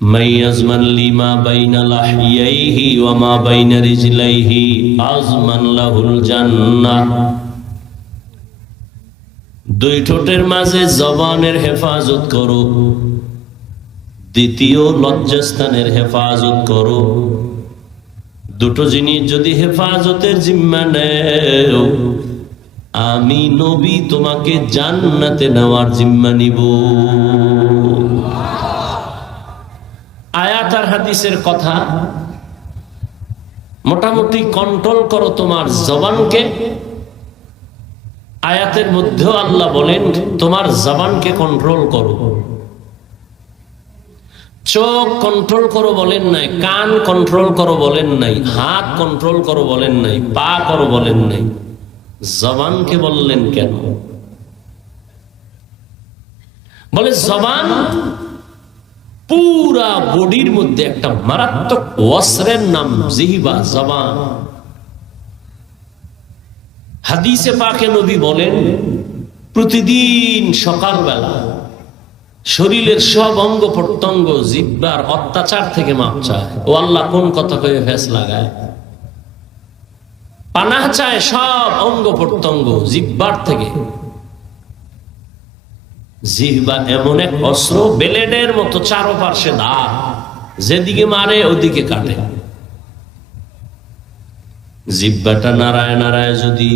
মাইয়াজমান lima বাইনা লাহিয়াইহি ওয়া মা বাইনা রিজলাইহি আজমান লাহুল জান্নাহ। দুই ঠোঁটের মাঝে জবানের হেফাজত করো, দ্বিতীয় লজ্জাস্থানের হেফাজত করো। দুটো জিনিস যদি হেফাজতের জিম্মা নেও, আমি নবী তোমাকে জান্নাতে নেওয়ার জিম্মা নিব। আয়াত আর হাদিসের কথা, মোটামুটি কন্ট্রোল করো তোমার জবানকে। আয়াতের মধ্যেও আল্লাহ বলেন তোমার জবানকে কন্ট্রোল করো। চোখ কন্ট্রোল করো বলেন নাই, কান কন্ট্রোল করো বলেন নাই, হাত কন্ট্রোল করো বলেন নাই, পা করো বলেন নাই, জবানকে বললেন কেন? বলে জবান পুরা বডির মধ্যে একটা মারাত্মক অস্ত্রের নাম জিহবা, জবান। হাদিসে পাকে নবী বলেন প্রতিদিন সকালবেলা শরীরের সব অঙ্গ প্রত্যঙ্গ জিহ্বার অত্যাচার থেকে মাপ চায়। ও আল্লাহ কোন কথা কয়ে ফেস লাগায়, পানাহ চায় সব অঙ্গ প্রত্যঙ্গ জিহ্বার থেকে। জিহ্বা এমন এক অস্ত্র, ব্লেডের মতো চারপাশে দাঁত, যেদিকে মারে ওদিকে কাটে। জিহ্বাটা নাড়ায় নাড়ায় যদি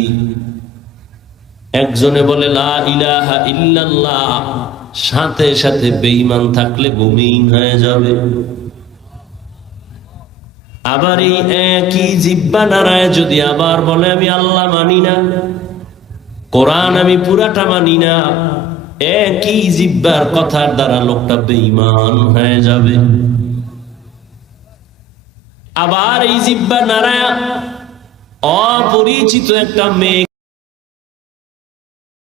একজনে বলে লা ইলাহা ইল্লাল্লাহ, সাথে সাথে বেঈমান থাকলে মুমিন হয়ে যাবে। আবার এই একই জিহ্বা নাড়ায় যদি আবার বলে আমি আল্লাহ মানি না, কোরআন আমি পুরাটা মানি না, একই জিহ্বার কথার দ্বারা লোকটা বেঈমান হয়ে যাবে। আবার এই জিহ্বা নাড়ায় অপরিচিত একটা মেয়ে